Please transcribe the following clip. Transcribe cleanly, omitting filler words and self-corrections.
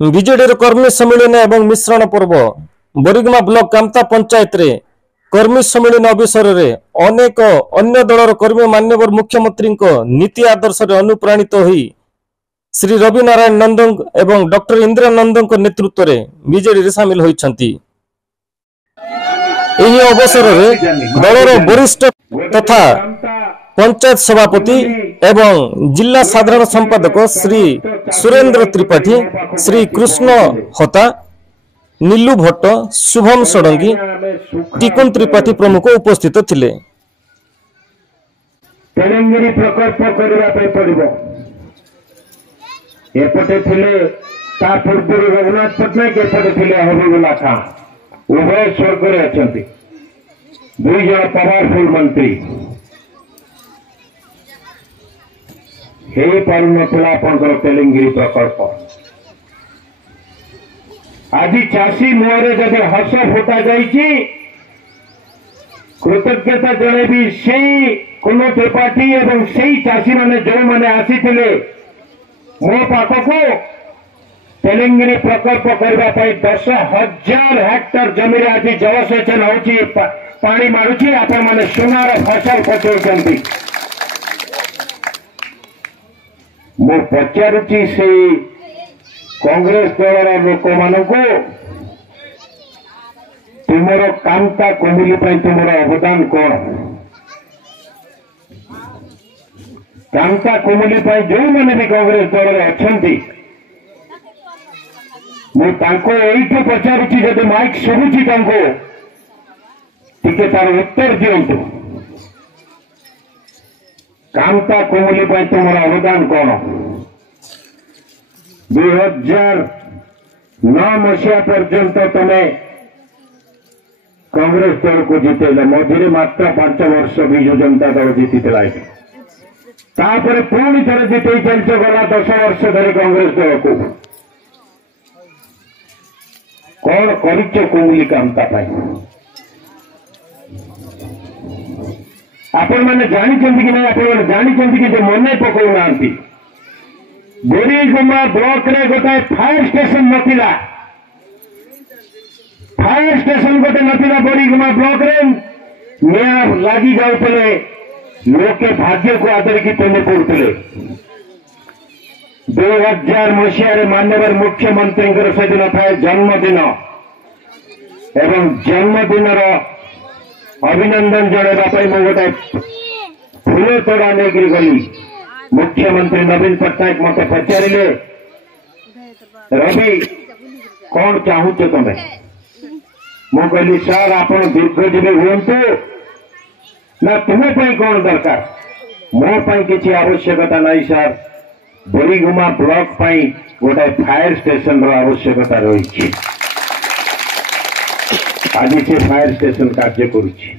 विजेडी कर्मी सम्मेलन एवं मिश्रण पर्व बोरीगुमा ब्लॉक कामता पंचायत रे कर्मी सम्मेलन अवसर में अनेक अन्य दलर कर्मी मान्यवर मुख्यमंत्री नीति आदर्श अनुप्राणित होई श्री रवि नारायण नंद एवं डॉक्टर इंदिरा नंद नेतृत्व में बीजेडी सामिल होइछंती। एही अवसर में दलर वरिष्ठ तथा पंचायत सभापति एवं जिला साधारण संपादक श्री सुरेंद्र त्रिपाठी, श्री कृष्ण होता, नीलू भट्ट, शुभम षडंगी, टिकुन त्रिपाठी प्रमुख उपस्थित थिले। तेलंगिनी प्रकल्प करबा पे पड़िबो एपटे थिले ता पूर्व रघुनाथ पटनायक एपटे थिले हबीबुल्लाह खान उभय स्वर्ग रे अछंती दुई जण पावरफुल मंत्री हे पारुनथला आपनकर तेलंगिनी प्रकल्प आज चाषी मुहरे जब हस फुटा जाइए कृतज्ञता जनइबी से कोनो त्रिपाठी एवं से चाषी माने जो माने आसी थिले मो पाखक तेलंगिनी प्रकल्प करने 10,000 हेक्टर जमी आज जलसेचन होची पानी मारुची आपण माने सोनार फसल पचौचंती मो पचारुची से कांग्रेस दलर लोक मान तुमर कामता कुमिली तुमर अवदान कौन कामता कुमिली जो मैंने भी कांग्रेस दल अच्छा मुझे पचारुची जब माइक शुभुची टिके तार उत्तर दिंतु कामता कुमिली तुमर अवदान कौन 2009 मसीहा पर्यंत तुम्हें कांग्रेस दल को जितेल मझे मात्र 5 वर्ष विजु जनता दल जीति पुणी थे जिते चलते गला 10 वर्ष धरी कांग्रेस दल को कौन कर कुमिली कामता आपण मैंने जानी कि नहीं आप जानी कि मन पकौना बोरीगुमा ब्लॉक रे गोटे फायर स्टेशन नथिला फायर स्टेशन गोटे नथिला बोरीगुमा ब्लॉक रे निया लागी जाउतले लोके भाग्य को आदरिकी तुम पड़ुले 2000 मसीह माननीय मुख्यमंत्री से दिन था जन्मदिन एवं जन्मदिन अभिनंदन जनवाई मु गोटे फूल तोड़ा नहीं गली मुख्यमंत्री नवीन पट्टनायक मत पचारे रवि कौन चाहूचे तुम मु कहली सर आप दीर्घजीवी हूँ ना तुम्हें कौन दरकार मोपाई किसी आवश्यकता नहीं सर बोरीगुमा ब्लॉक गोटे फायर स्टेशन आवश्यकता रही आज से फायर स्टेशन कार्य करुच्ची